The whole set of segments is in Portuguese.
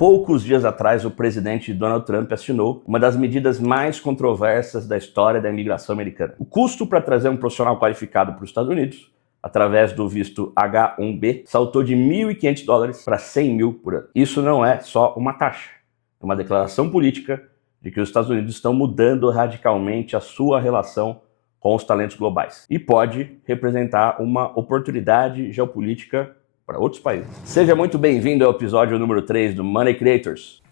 poucos dias atrás, o presidente Donald Trump assinou uma das medidas mais controversas da história da imigração americana. O custo para trazer um profissional qualificado para os Estados Unidos, através do visto H-1B, saltou de $1.500 para $100 mil por ano. Isso não é só uma taxa, é uma declaração política de que os Estados Unidos estão mudando radicalmente a sua relação com os talentos globais e pode representar uma oportunidade geopolítica para outros países. Seja muito bem-vindo ao episódio número 3 do Money Creators.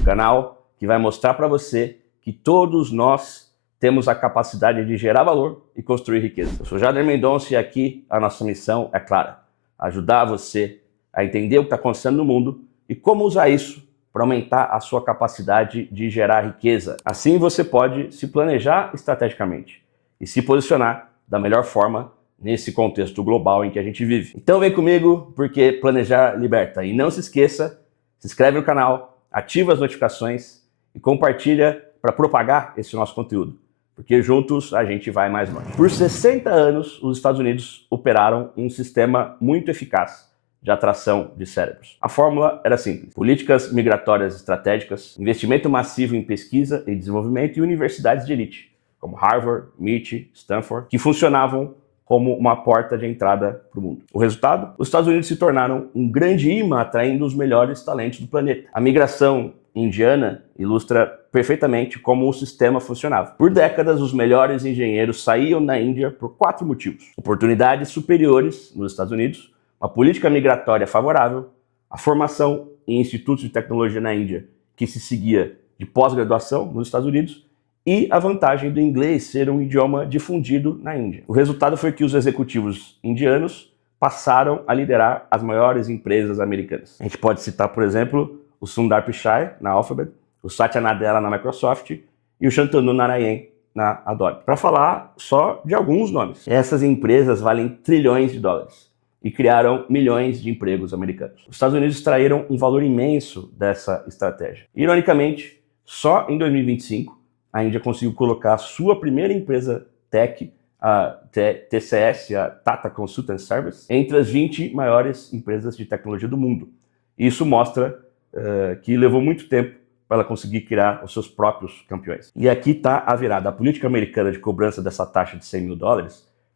O canal que vai mostrar para você que todos nós temos a capacidade de gerar valor e construir riqueza. Eu sou Jader Mendonça e aqui a nossa missão é clara: ajudar você a entender o que está acontecendo no mundo e como usar isso para aumentar a sua capacidade de gerar riqueza. Assim você pode se planejar estrategicamente e se posicionar da melhor forma nesse contexto global em que a gente vive. Então vem comigo, porque planejar liberta. E não se esqueça, se inscreve no canal, ativa as notificações e compartilha para propagar esse nosso conteúdo, porque juntos a gente vai mais longe. Por 60 anos, os Estados Unidos operaram um sistema muito eficaz de atração de cérebros. A fórmula era simples: políticas migratórias estratégicas, investimento massivo em pesquisa e desenvolvimento e universidades de elite, como Harvard, MIT, Stanford, que funcionavam como uma porta de entrada para o mundo. O resultado? Os Estados Unidos se tornaram um grande imã atraindo os melhores talentos do planeta. A migração indiana ilustra perfeitamente como o sistema funcionava. Por décadas, os melhores engenheiros saíam da Índia por 4 motivos: oportunidades superiores nos Estados Unidos, uma política migratória favorável, a formação em institutos de tecnologia na Índia, que se seguia de pós-graduação nos Estados Unidos, e a vantagem do inglês ser um idioma difundido na Índia. O resultado foi que os executivos indianos passaram a liderar as maiores empresas americanas. A gente pode citar, por exemplo, o Sundar Pichai na Alphabet, o Satya Nadella na Microsoft e o Shantanu Narayan na Adobe, para falar só de alguns nomes. Essas empresas valem trilhões de dólares e criaram milhões de empregos americanos. Os Estados Unidos extraíram um valor imenso dessa estratégia. Ironicamente, só em 2025, a Índia conseguiu colocar a sua primeira empresa tech, a TCS, a Tata Consultancy Service, entre as 20 maiores empresas de tecnologia do mundo. Isso mostra que levou muito tempo para ela conseguir criar os seus próprios campeões. E aqui está a virada. A política americana de cobrança dessa taxa de $100 mil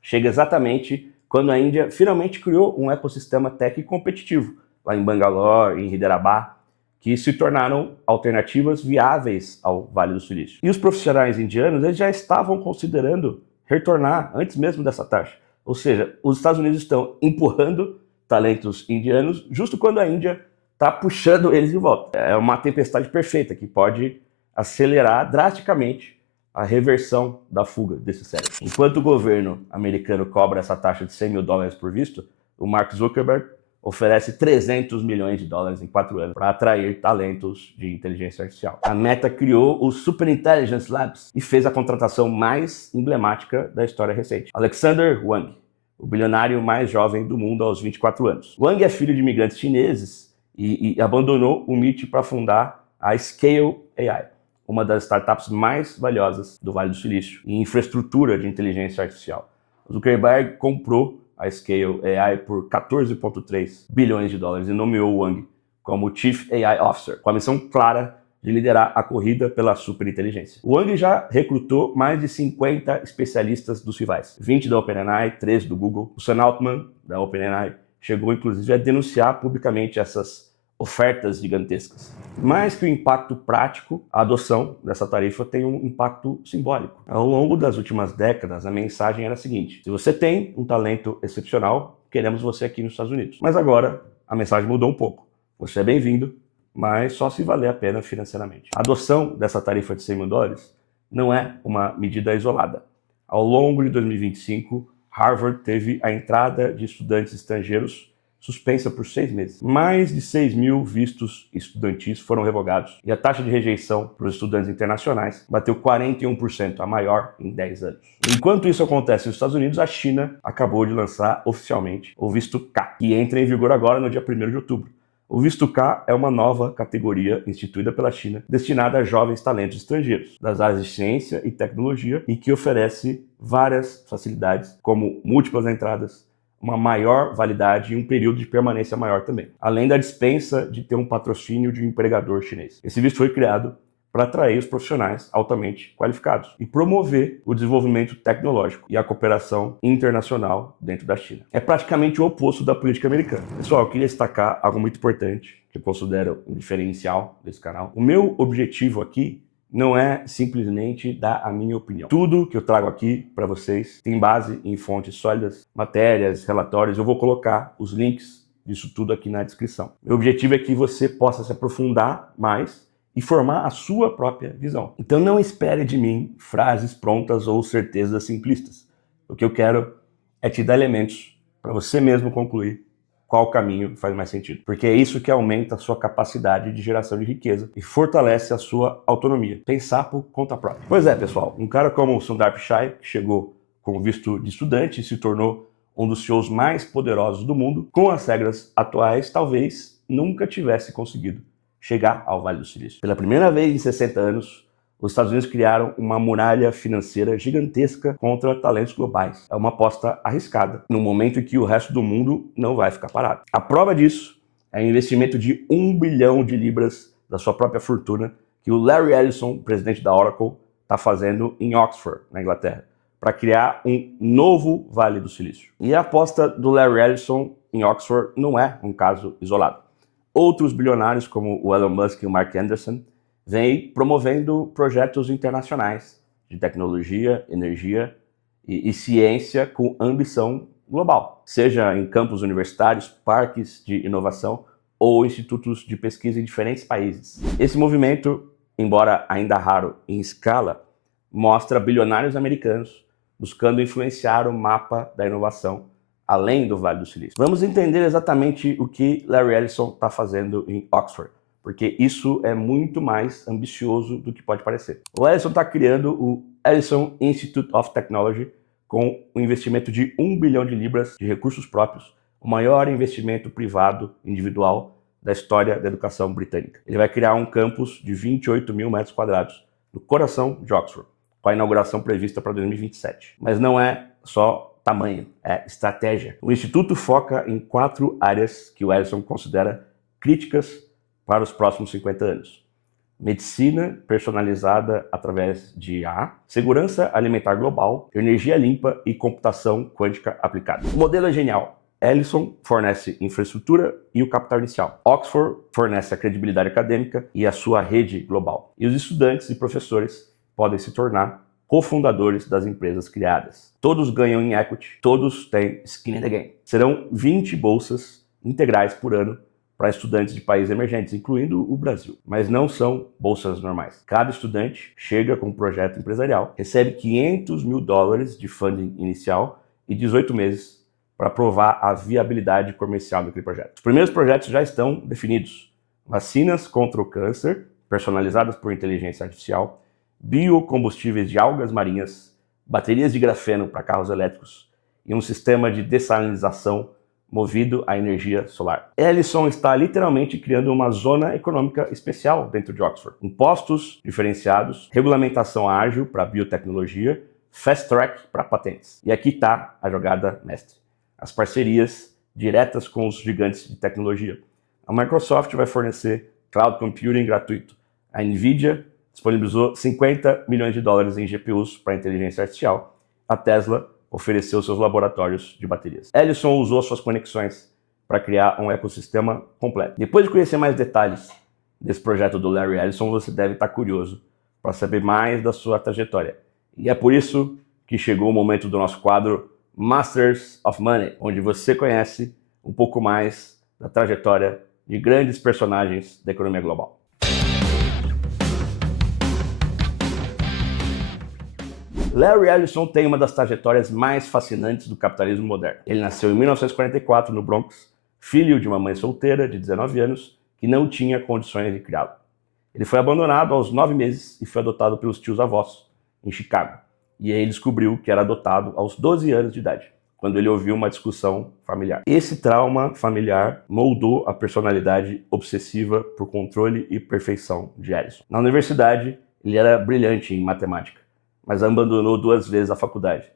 chega exatamente quando a Índia finalmente criou um ecossistema tech competitivo, lá em Bangalore, em Hyderabad, que se tornaram alternativas viáveis ao Vale do Silício. E os profissionais indianos, eles já estavam considerando retornar antes mesmo dessa taxa. Ou seja, os Estados Unidos estão empurrando talentos indianos justo quando a Índia está puxando eles de volta. É uma tempestade perfeita que pode acelerar drasticamente a reversão da fuga desse cérebro. Enquanto o governo americano cobra essa taxa de $100 mil por visto, o Mark Zuckerberg oferece $300 milhões em 4 anos para atrair talentos de inteligência artificial. A Meta criou o Super Intelligence Labs e fez a contratação mais emblemática da história recente: Alexander Wang, o bilionário mais jovem do mundo aos 24 anos. Wang é filho de imigrantes chineses e abandonou o MIT para fundar a Scale AI, uma das startups mais valiosas do Vale do Silício em infraestrutura de inteligência artificial. O Zuckerberg comprou a Scale AI por $14,3 bilhões e nomeou Wang como Chief AI Officer, com a missão clara de liderar a corrida pela superinteligência. O Wang já recrutou mais de 50 especialistas dos rivais, 20 da OpenAI, 13 do Google. O Sam Altman, da OpenAI, chegou inclusive a denunciar publicamente essas ofertas gigantescas. Mais que o impacto prático, a adoção dessa tarifa tem um impacto simbólico. Ao longo das últimas décadas, a mensagem era a seguinte: se você tem um talento excepcional, queremos você aqui nos Estados Unidos. Mas agora a mensagem mudou um pouco. Você é bem-vindo, mas só se valer a pena financeiramente. A adoção dessa tarifa de $100 mil não é uma medida isolada. Ao longo de 2025, Harvard teve a entrada de estudantes estrangeiros suspensa por 6 meses. Mais de 6 mil vistos estudantis foram revogados e a taxa de rejeição para os estudantes internacionais bateu 41%, a maior em 10 anos. Enquanto isso acontece nos Estados Unidos, a China acabou de lançar oficialmente o visto K, que entra em vigor agora no dia 1º de outubro. O visto K é uma nova categoria instituída pela China, destinada a jovens talentos estrangeiros das áreas de ciência e tecnologia e que oferece várias facilidades, como múltiplas entradas, uma maior validade e um período de permanência maior também, além da dispensa de ter um patrocínio de um empregador chinês. Esse visto foi criado para atrair os profissionais altamente qualificados e promover o desenvolvimento tecnológico e a cooperação internacional dentro da China. É praticamente o oposto da política americana. Pessoal, eu queria destacar algo muito importante que eu considero um diferencial desse canal. O meu objetivo aqui não é simplesmente dar a minha opinião. Tudo que eu trago aqui para vocês tem base em fontes sólidas, matérias, relatórios. Eu vou colocar os links disso tudo aqui na descrição. Meu objetivo é que você possa se aprofundar mais e formar a sua própria visão. Então não espere de mim frases prontas ou certezas simplistas. O que eu quero é te dar elementos para você mesmo concluir qual caminho faz mais sentido. Porque é isso que aumenta a sua capacidade de geração de riqueza e fortalece a sua autonomia. Pensar por conta própria. Pois é, pessoal, um cara como o Sundar Pichai, que chegou com visto de estudante e se tornou um dos CEOs mais poderosos do mundo, com as regras atuais, talvez nunca tivesse conseguido chegar ao Vale do Silício. Pela primeira vez em 60 anos, os Estados Unidos criaram uma muralha financeira gigantesca contra talentos globais. É uma aposta arriscada, no momento em que o resto do mundo não vai ficar parado. A prova disso é o investimento de 1 bilhão de libras da sua própria fortuna que o Larry Ellison, presidente da Oracle, está fazendo em Oxford, na Inglaterra, para criar um novo Vale do Silício. E a aposta do Larry Ellison em Oxford não é um caso isolado. Outros bilionários, como o Elon Musk e o Mark Anderson, vem promovendo projetos internacionais de tecnologia, energia e ciência com ambição global, seja em campos universitários, parques de inovação ou institutos de pesquisa em diferentes países. Esse movimento, embora ainda raro em escala, mostra bilionários americanos buscando influenciar o mapa da inovação além do Vale do Silício. Vamos entender exatamente o que Larry Ellison está fazendo em Oxford, porque isso é muito mais ambicioso do que pode parecer. O Ellison está criando o Ellison Institute of Technology com um investimento de 1 bilhão de libras de recursos próprios, o maior investimento privado individual da história da educação britânica. Ele vai criar um campus de 28 mil metros quadrados no coração de Oxford, com a inauguração prevista para 2027. Mas não é só tamanho, é estratégia. O Instituto foca em 4 áreas que o Ellison considera críticas para os próximos 50 anos. Medicina personalizada através de IA, segurança alimentar global, energia limpa e computação quântica aplicada. O modelo é genial. Ellison fornece infraestrutura e o capital inicial. Oxford fornece a credibilidade acadêmica e a sua rede global. E os estudantes e professores podem se tornar cofundadores das empresas criadas. Todos ganham em equity, todos têm skin in the game. Serão 20 bolsas integrais por ano para estudantes de países emergentes, incluindo o Brasil. Mas não são bolsas normais. Cada estudante chega com um projeto empresarial, recebe $500 mil de funding inicial e 18 meses para provar a viabilidade comercial daquele projeto. Os primeiros projetos já estão definidos. Vacinas contra o câncer, personalizadas por inteligência artificial, biocombustíveis de algas marinhas, baterias de grafeno para carros elétricos e um sistema de dessalinização movido à energia solar. Ellison está literalmente criando uma zona econômica especial dentro de Oxford. Impostos diferenciados, regulamentação ágil para biotecnologia, fast track para patentes. E aqui está a jogada mestre. As parcerias diretas com os gigantes de tecnologia. A Microsoft vai fornecer cloud computing gratuito. A Nvidia disponibilizou $50 milhões em GPUs para inteligência artificial. A Tesla ofereceu seus laboratórios de baterias. Ellison usou suas conexões para criar um ecossistema completo. Depois de conhecer mais detalhes desse projeto do Larry Ellison, você deve estar curioso para saber mais da sua trajetória. E é por isso que chegou o momento do nosso quadro Masters of Money, onde você conhece um pouco mais da trajetória de grandes personagens da economia global. Larry Ellison tem uma das trajetórias mais fascinantes do capitalismo moderno. Ele nasceu em 1944 no Bronx, filho de uma mãe solteira de 19 anos que não tinha condições de criá-lo. Ele foi abandonado aos 9 meses e foi adotado pelos tios-avós em Chicago. E aí ele descobriu que era adotado aos 12 anos de idade, quando ele ouviu uma discussão familiar. Esse trauma familiar moldou a personalidade obsessiva por controle e perfeição de Ellison. Na universidade, ele era brilhante em matemática, mas abandonou 2 vezes a faculdade,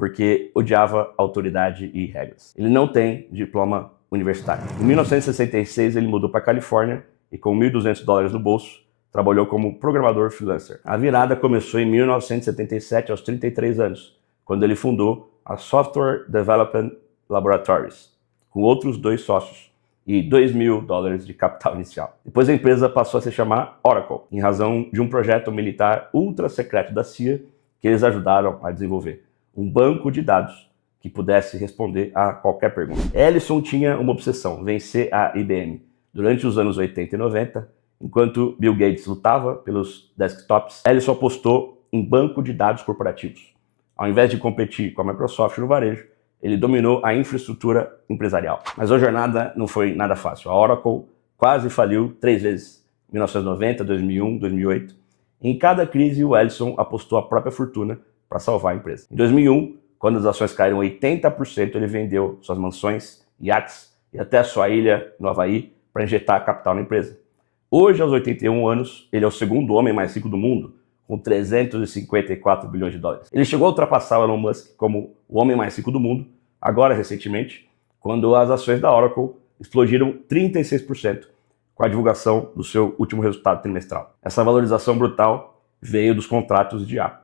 porque odiava autoridade e regras. Ele não tem diploma universitário. Em 1966, ele mudou para a Califórnia e, com $1.200 no bolso, trabalhou como programador freelancer. A virada começou em 1977, aos 33 anos, quando ele fundou a Software Development Laboratories, com outros 2 sócios e $2.000 de capital inicial. Depois a empresa passou a se chamar Oracle, em razão de um projeto militar ultra secreto da CIA que eles ajudaram a desenvolver. Um banco de dados que pudesse responder a qualquer pergunta. Ellison tinha uma obsessão: vencer a IBM. Durante os anos 80 e 90, enquanto Bill Gates lutava pelos desktops, Ellison apostou em banco de dados corporativos. Ao invés de competir com a Microsoft no varejo, ele dominou a infraestrutura empresarial. Mas a jornada não foi nada fácil. A Oracle quase faliu 3 vezes: 1990, 2001, 2008. Em cada crise, o Ellison apostou a própria fortuna para salvar a empresa. Em 2001, quando as ações caíram 80%, ele vendeu suas mansões, iates e até a sua ilha no Havaí para injetar capital na empresa. Hoje, aos 81 anos, ele é o segundo homem mais rico do mundo, com $354 bilhões. Ele chegou a ultrapassar o Elon Musk como o homem mais rico do mundo, agora recentemente, quando as ações da Oracle explodiram 36% com a divulgação do seu último resultado trimestral. Essa valorização brutal veio dos contratos de IA.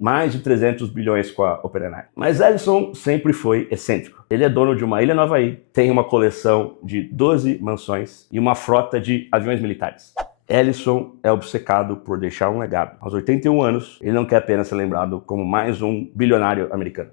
Mais de 300 bilhões com a OpenAI. Mas Ellison sempre foi excêntrico. Ele é dono de uma ilha no Havaí, tem uma coleção de 12 mansões e uma frota de aviões militares. Ellison é obcecado por deixar um legado. Aos 81 anos, ele não quer apenas ser lembrado como mais um bilionário americano.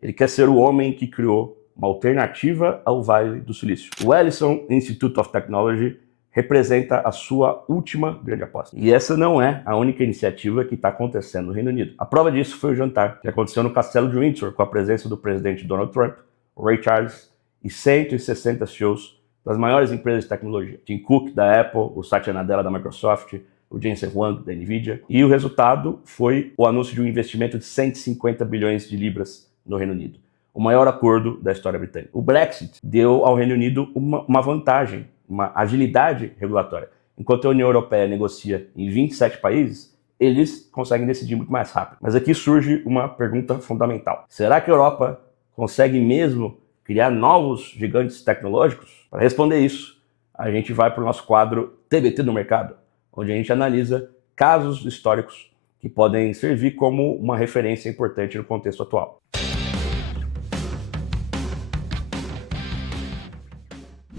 Ele quer ser o homem que criou uma alternativa ao Vale do Silício. O Ellison Institute of Technology representa a sua última grande aposta. E essa não é a única iniciativa que está acontecendo no Reino Unido. A prova disso foi o jantar que aconteceu no Castelo de Windsor, com a presença do presidente Donald Trump, o Ray Charles e 160 CEOs das maiores empresas de tecnologia. Tim Cook, da Apple, o Satya Nadella, da Microsoft, o Jensen Huang, da Nvidia. E o resultado foi o anúncio de um investimento de 150 bilhões de libras no Reino Unido, o maior acordo da história britânica. O Brexit deu ao Reino Unido uma vantagem, uma agilidade regulatória. Enquanto a União Europeia negocia em 27 países, eles conseguem decidir muito mais rápido. Mas aqui surge uma pergunta fundamental. Será que a Europa consegue mesmo criar novos gigantes tecnológicos? Para responder isso, a gente vai para o nosso quadro TBT do Mercado, onde a gente analisa casos históricos que podem servir como uma referência importante no contexto atual.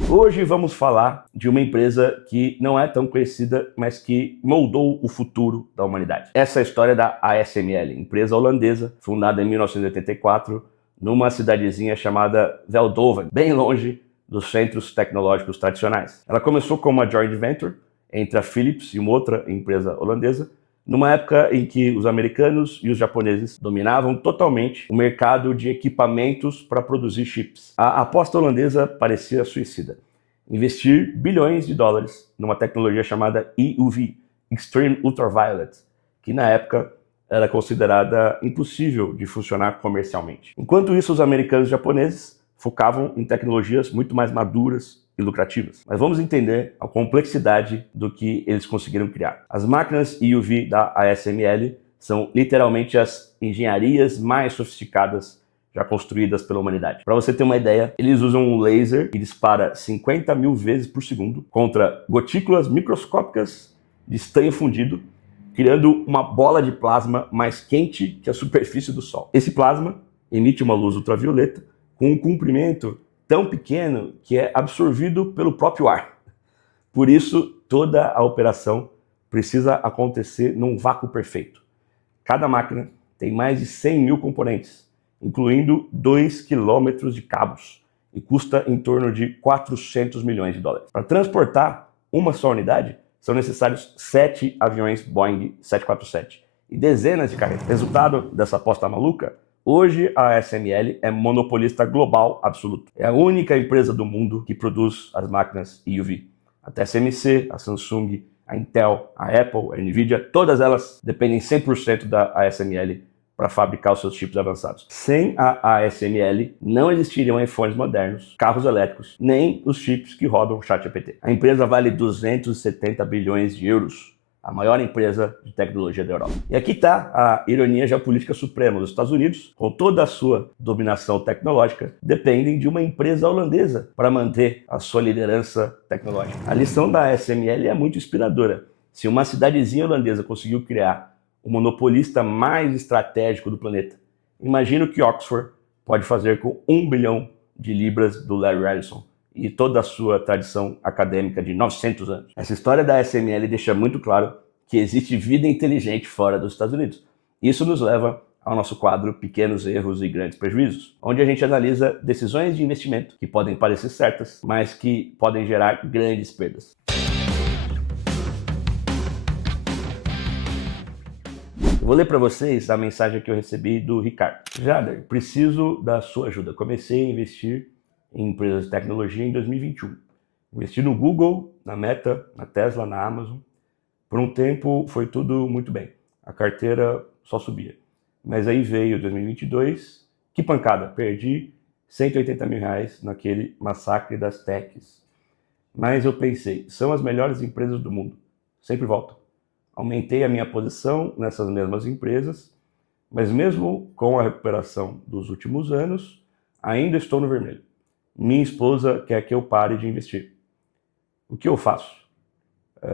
Hoje vamos falar de uma empresa que não é tão conhecida, mas que moldou o futuro da humanidade. Essa é a história da ASML, empresa holandesa, fundada em 1984, numa cidadezinha chamada Veldhoven, bem longe dos centros tecnológicos tradicionais. Ela começou como uma joint venture entre a Philips e uma outra empresa holandesa, numa época em que os americanos e os japoneses dominavam totalmente o mercado de equipamentos para produzir chips. A aposta holandesa parecia suicida: investir bilhões de dólares numa tecnologia chamada EUV, Extreme Ultraviolet, que na época era considerada impossível de funcionar comercialmente. Enquanto isso, os americanos e japoneses focavam em tecnologias muito mais maduras e lucrativas. Mas vamos entender a complexidade do que eles conseguiram criar. As máquinas EUV da ASML são literalmente as engenharias mais sofisticadas já construídas pela humanidade. Para você ter uma ideia, eles usam um laser que dispara 50 mil vezes por segundo contra gotículas microscópicas de estanho fundido, criando uma bola de plasma mais quente que a superfície do Sol. Esse plasma emite uma luz ultravioleta com um comprimento tão pequeno que é absorvido pelo próprio ar. Por isso, toda a operação precisa acontecer num vácuo perfeito. Cada máquina tem mais de 100 mil componentes, incluindo 2 quilômetros de cabos, e custa em torno de 400 milhões de dólares. Para transportar uma só unidade, são necessários 7 aviões Boeing 747 e dezenas de carretas. Resultado dessa aposta maluca? Hoje a ASML é monopolista global absoluto. É a única empresa do mundo que produz as máquinas EUV. A TSMC, a Samsung, a Intel, a Apple, a Nvidia, todas elas dependem 100% da ASML para fabricar os seus chips avançados. Sem a ASML, não existiriam iPhones modernos, carros elétricos, nem os chips que rodam o ChatGPT. A empresa vale 270 bilhões de euros, a maior empresa de tecnologia da Europa. E aqui está a ironia geopolítica suprema. Os Estados Unidos, com toda a sua dominação tecnológica, dependem de uma empresa holandesa para manter a sua liderança tecnológica. A lição da ASML é muito inspiradora. Se uma cidadezinha holandesa conseguiu criar o monopolista mais estratégico do planeta, imagina o que Oxford pode fazer com 1 bilhão de libras do Larry Ellison e toda a sua tradição acadêmica de 900 anos. Essa história da ASML deixa muito claro que existe vida inteligente fora dos Estados Unidos. Isso nos leva ao nosso quadro Pequenos Erros e Grandes Prejuízos, onde a gente analisa decisões de investimento que podem parecer certas, mas que podem gerar grandes perdas. Eu vou ler para vocês a mensagem que eu recebi do Ricardo. Jader, preciso da sua ajuda. Comecei a investir em empresas de tecnologia em 2021. Investi no Google, na Meta, na Tesla, na Amazon. Por um tempo foi tudo muito bem. A carteira só subia. Mas aí veio 2022, que pancada, perdi 180 mil reais naquele massacre das techs. Mas eu pensei, são as melhores empresas do mundo, sempre voltam. Aumentei a minha posição nessas mesmas empresas, mas mesmo com a recuperação dos últimos anos, ainda estou no vermelho. Minha esposa quer que eu pare de investir. O que eu faço?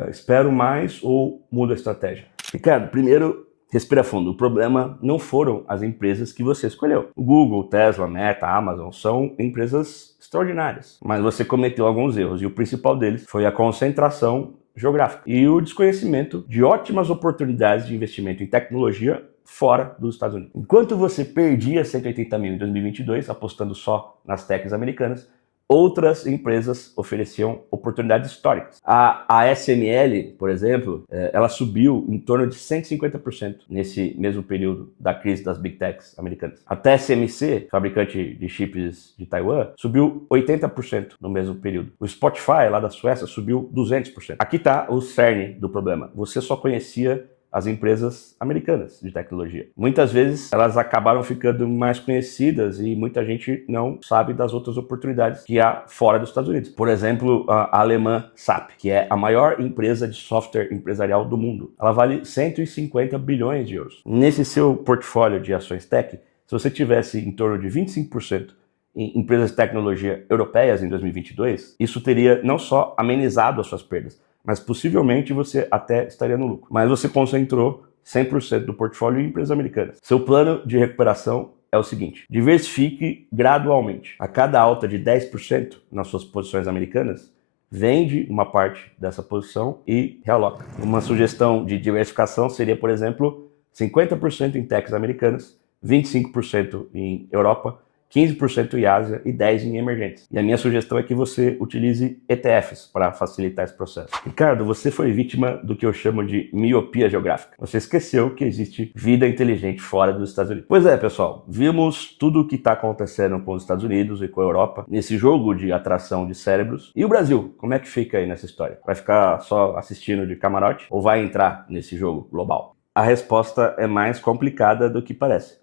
Espero mais ou mudo a estratégia? Ricardo, primeiro, respira fundo. O problema não foram as empresas que você escolheu. O Google, Tesla, Meta, Amazon são empresas extraordinárias, mas você cometeu alguns erros e o principal deles foi a concentração geográfica e o desconhecimento de ótimas oportunidades de investimento em tecnologia fora dos Estados Unidos. Enquanto você perdia 180 mil em 2022 apostando só nas techs americanas, outras empresas ofereciam oportunidades históricas. A ASML, por exemplo, ela subiu em torno de 150% nesse mesmo período da crise das Big Techs americanas. A TSMC, fabricante de chips de Taiwan, subiu 80% no mesmo período. O Spotify, lá da Suécia, subiu 200%. Aqui está o cerne do problema. Você só conhecia as empresas americanas de tecnologia. Muitas vezes elas acabaram ficando mais conhecidas e muita gente não sabe das outras oportunidades que há fora dos Estados Unidos. Por exemplo, a alemã SAP, que é a maior empresa de software empresarial do mundo. Ela vale 150 bilhões de euros. Nesse seu portfólio de ações tech, se você tivesse em torno de 25% em empresas de tecnologia europeias em 2022, isso teria não só amenizado as suas perdas, mas possivelmente você até estaria no lucro. Mas você concentrou 100% do portfólio em empresas americanas. Seu plano de recuperação é o seguinte: diversifique gradualmente. A cada alta de 10% nas suas posições americanas, vende uma parte dessa posição e realoca. Uma sugestão de diversificação seria, por exemplo, 50% em techs americanas, 25% em Europa, 15% em Ásia e 10% em emergentes. E a minha sugestão é que você utilize ETFs para facilitar esse processo. Ricardo, você foi vítima do que eu chamo de miopia geográfica. Você esqueceu que existe vida inteligente fora dos Estados Unidos. Pois é, pessoal, vimos tudo o que está acontecendo com os Estados Unidos e com a Europa nesse jogo de atração de cérebros. E o Brasil, como é que fica aí nessa história? Vai ficar só assistindo de camarote ou vai entrar nesse jogo global? A resposta é mais complicada do que parece.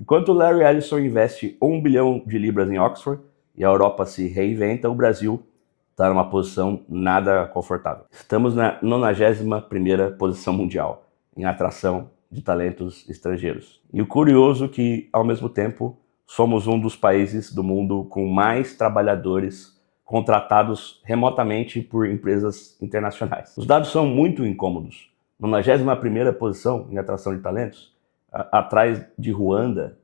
Enquanto o Larry Ellison investe 1 bilhão de libras em Oxford e a Europa se reinventa, o Brasil está numa posição nada confortável. Estamos na 91ª posição mundial em atração de talentos estrangeiros. E o curioso é que, ao mesmo tempo, somos um dos países do mundo com mais trabalhadores contratados remotamente por empresas internacionais. Os dados são muito incômodos. 91ª posição em atração de talentos, atrás de Ruanda,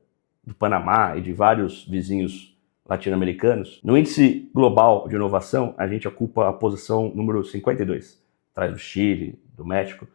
do Panamá e de vários vizinhos latino-americanos. No índice global de inovação, a gente ocupa a posição número 52, atrás do Chile, do México.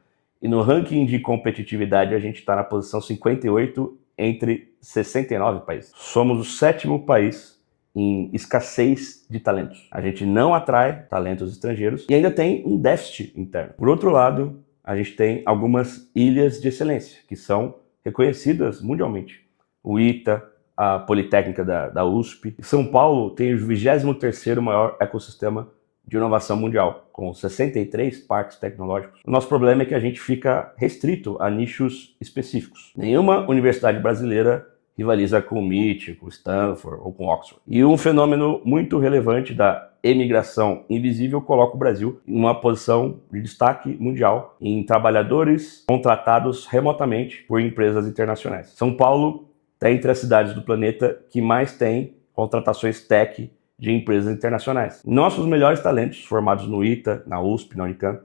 E no ranking de competitividade, a gente está na posição 58 entre 69 países. Somos o 7º país em escassez de talentos. A gente não atrai talentos estrangeiros e ainda tem um déficit interno. Por outro lado, a gente tem algumas ilhas de excelência, que são reconhecidas mundialmente. O ITA, a Politécnica da USP. São Paulo tem o 23º maior ecossistema de inovação mundial, com 63 parques tecnológicos. O nosso problema é que a gente fica restrito a nichos específicos. Nenhuma universidade brasileira rivaliza com o MIT, com Stanford ou com Oxford. E um fenômeno muito relevante da emigração invisível coloca o Brasil em uma posição de destaque mundial em trabalhadores contratados remotamente por empresas internacionais. São Paulo está entre as cidades do planeta que mais tem contratações tech de empresas internacionais. Nossos melhores talentos, formados no ITA, na USP, na Unicamp,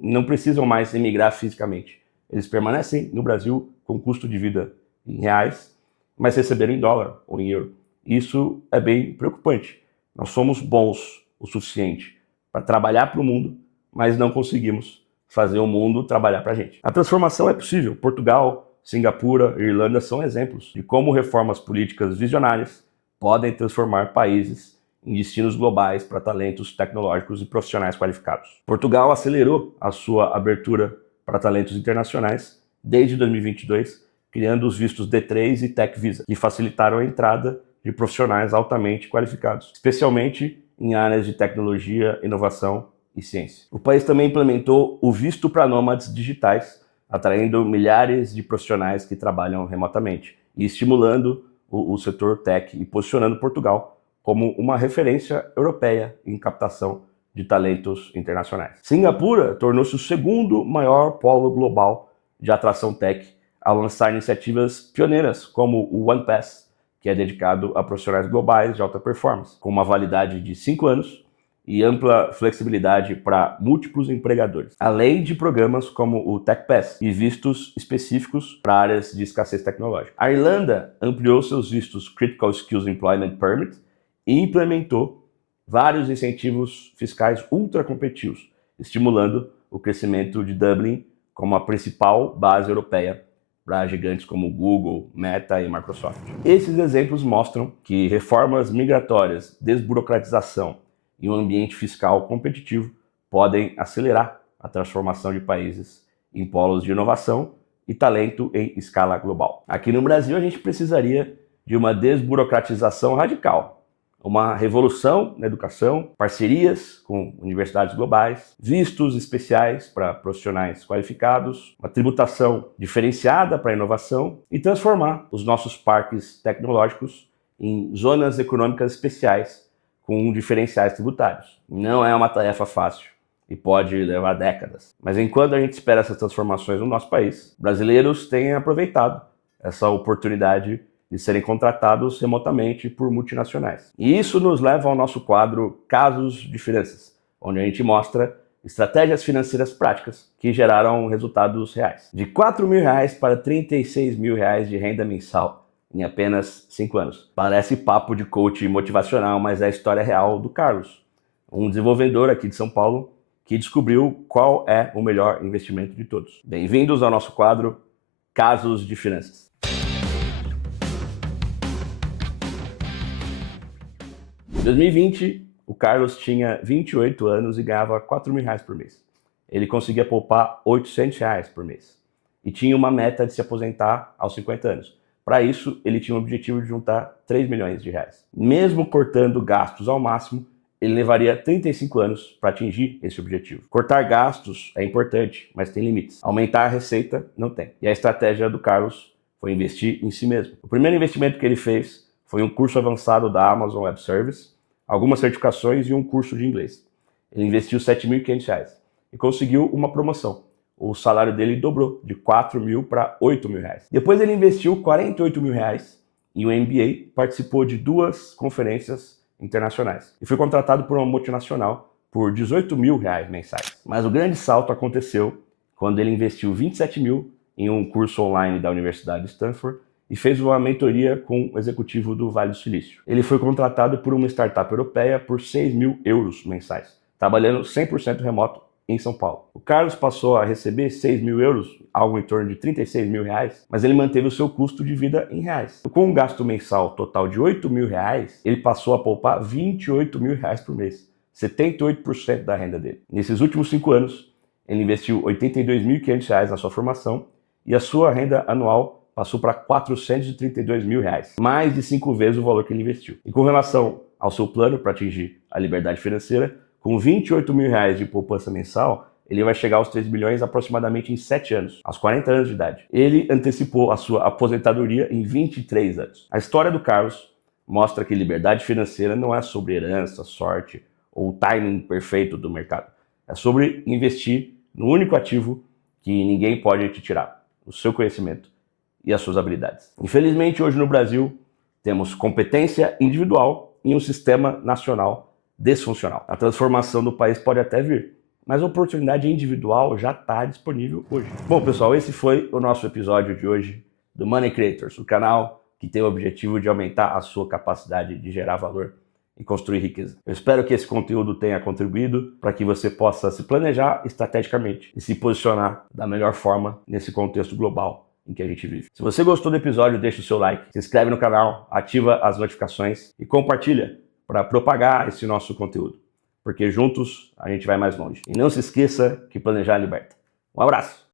não precisam mais emigrar fisicamente. Eles permanecem no Brasil com custo de vida em reais, mas receberam em dólar ou em euro. Isso é bem preocupante. Nós somos bons o suficiente para trabalhar para o mundo, mas não conseguimos fazer o mundo trabalhar para a gente. A transformação é possível. Portugal, Singapura, Irlanda são exemplos de como reformas políticas visionárias podem transformar países em destinos globais para talentos tecnológicos e profissionais qualificados. Portugal acelerou a sua abertura para talentos internacionais desde 2022, criando os vistos D3 e Tech Visa, que facilitaram a entrada de profissionais altamente qualificados, especialmente em áreas de tecnologia, inovação e ciência. O país também implementou o visto para nômades digitais, atraindo milhares de profissionais que trabalham remotamente e estimulando o setor tech e posicionando Portugal como uma referência europeia em captação de talentos internacionais. Singapura tornou-se o segundo maior polo global de atração tech ao lançar iniciativas pioneiras como o OnePass, que é dedicado a profissionais globais de alta performance, com uma validade de 5 anos e ampla flexibilidade para múltiplos empregadores, além de programas como o TechPass e vistos específicos para áreas de escassez tecnológica. A Irlanda ampliou seus vistos Critical Skills Employment Permit e implementou vários incentivos fiscais ultra competitivos, estimulando o crescimento de Dublin como a principal base europeia para gigantes como Google, Meta e Microsoft. Esses exemplos mostram que reformas migratórias, desburocratização e um ambiente fiscal competitivo podem acelerar a transformação de países em polos de inovação e talento em escala global. Aqui no Brasil, a gente precisaria de uma desburocratização radical, uma revolução na educação, parcerias com universidades globais, vistos especiais para profissionais qualificados, uma tributação diferenciada para a inovação e transformar os nossos parques tecnológicos em zonas econômicas especiais com diferenciais tributários. Não é uma tarefa fácil e pode levar décadas. Mas enquanto a gente espera essas transformações no nosso país, brasileiros têm aproveitado essa oportunidade de serem contratados remotamente por multinacionais. E isso nos leva ao nosso quadro Casos de Finanças, onde a gente mostra estratégias financeiras práticas que geraram resultados reais. De R$4.000 para R$36.000 de renda mensal em apenas 5 anos. Parece papo de coach motivacional, mas é a história real do Carlos, um desenvolvedor aqui de São Paulo que descobriu qual é o melhor investimento de todos. Bem-vindos ao nosso quadro Casos de Finanças. Em 2020, o Carlos tinha 28 anos e ganhava R$4.000 por mês. Ele conseguia poupar R$800 por mês e tinha uma meta de se aposentar aos 50 anos. Para isso, ele tinha o objetivo de juntar R$3 milhões. Mesmo cortando gastos ao máximo, ele levaria 35 anos para atingir esse objetivo. Cortar gastos é importante, mas tem limites. Aumentar a receita não tem. E a estratégia do Carlos foi investir em si mesmo. O primeiro investimento que ele fez foi um curso avançado da Amazon Web Services, algumas certificações e um curso de inglês. Ele investiu R$7.500 e conseguiu uma promoção. O salário dele dobrou de R$4.000 para R$8.000. Depois ele investiu R$48.000 em um MBA, participou de 2 conferências internacionais e foi contratado por uma multinacional por R$18.000 mensais. Mas o grande salto aconteceu quando ele investiu R$27.000 em um curso online da Universidade de Stanford e fez uma mentoria com o executivo do Vale do Silício. Ele foi contratado por uma startup europeia por €6.000 mensais, trabalhando 100% remoto em São Paulo. O Carlos passou a receber €6.000, algo em torno de R$36.000, mas ele manteve o seu custo de vida em reais. Com um gasto mensal total de R$8.000, ele passou a poupar R$28.000 por mês, 78% da renda dele. Nesses últimos 5 anos, ele investiu R$82.500 na sua formação e a sua renda anual passou para R$432.000, mais de 5 vezes o valor que ele investiu. E com relação ao seu plano para atingir a liberdade financeira, com R$28.000 de poupança mensal, ele vai chegar aos 3 bilhões aproximadamente em 7 anos, aos 40 anos de idade. Ele antecipou a sua aposentadoria em 23 anos. A história do Carlos mostra que liberdade financeira não é sobre herança, sorte ou o timing perfeito do mercado. É sobre investir no único ativo que ninguém pode te tirar, o seu conhecimento e as suas habilidades. Infelizmente, hoje no Brasil, temos competência individual em um sistema nacional disfuncional. A transformação do país pode até vir, mas a oportunidade individual já está disponível hoje. Bom, pessoal, esse foi o nosso episódio de hoje do Money Creators, o canal que tem o objetivo de aumentar a sua capacidade de gerar valor e construir riqueza. Eu espero que esse conteúdo tenha contribuído para que você possa se planejar estrategicamente e se posicionar da melhor forma nesse contexto global em que a gente vive. Se você gostou do episódio, deixa o seu like, se inscreve no canal, ativa as notificações e compartilha para propagar esse nosso conteúdo, porque juntos a gente vai mais longe. E não se esqueça que planejar liberta. Um abraço!